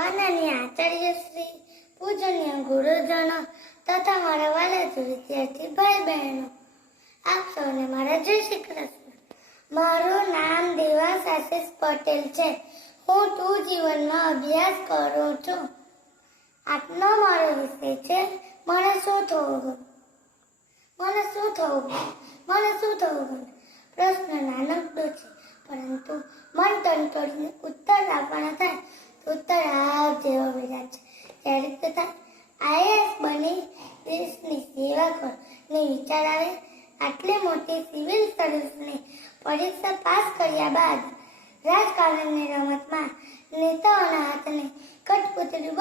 માનનીય આચાર્ય શ્રી, પૂજનીય ગુરુજનો તથા મારા વાલા વિદ્યાર્થી ભાઈ બહેનો, આપ સૌને મારા જય શ્રી કૃષ્ણ. મારું નામ દેવાંશ આશીષ પટેલ છે. હું 2 જીવનમાં અભ્યાસ કરું છું. આજનો મારો વિષય છે મને શું થવું ગમે. પ્રશ્ન નાનકડો છે, પરંતુ મન તન કરીને ઉત્તર આપવાના થાય તો ઉત્તર આપ જેવો વિરાટ છે. ક્યારેક તો થાય આઈએએસ બની દેશની સેવા કર ને વિચાર આવે. આટલી મોટી સિવિલ સર્વિસની પરીક્ષા પાસ કર્યા બાદ રાજકારણની રમતમાં નેતાઓના હાથને કઠપૂતળી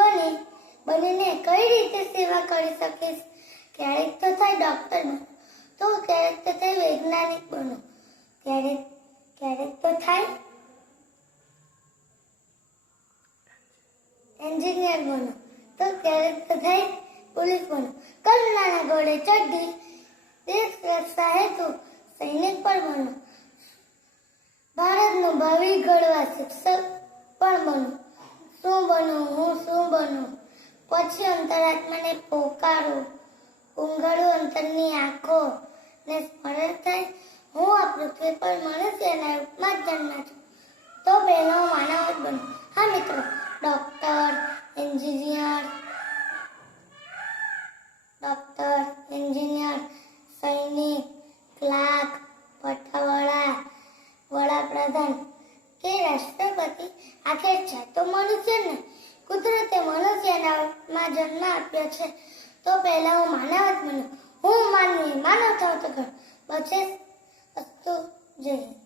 બનીને કઈ રીતે સેવા કરી શકીશ? ક્યારેક તો થાય ડોક્ટર બનો, તો ક્યારેક તો થાય વૈજ્ઞાનિક બનો, ક્યારેક તો થાય એન્જિનિયર બનો, તો ક્યારેક તો થાય પોલીસ બનો. કલ્પનાના ઘોડે ચઢી દેશ રક્ષા હેતુ સૈનિક પણ બનો. ભારતનું ભાવિ ઘડવા શિક્ષક પણ બનો. શું બનું? પછી અંતરાત્માને પોકારો, ઊંઘાડું અંતરની આંખો ને સ્મરણ થાય હું આ પૃથ્વી પર મનુષ્યના રૂપમાં જ જન્મ્યા છું. તો પહેલો હું માનવ જ બનું. હા મિત્રો, ડોક્ટર, એન્જિનિયર, સૈનિક, ક્લાર્ક, પટાવાળા, વડાપ્રધાન કે રાષ્ટ્રપતિ, આખરે છે તો મનુષ્ય ને. કુદરતે મનુષ્યમાં જન્મ આપ્યો છે, તો પહેલા હું માનવ જ બનું. હું માનવી માનવ થવું તો બચે. અસ્તુ જય હિન્દ.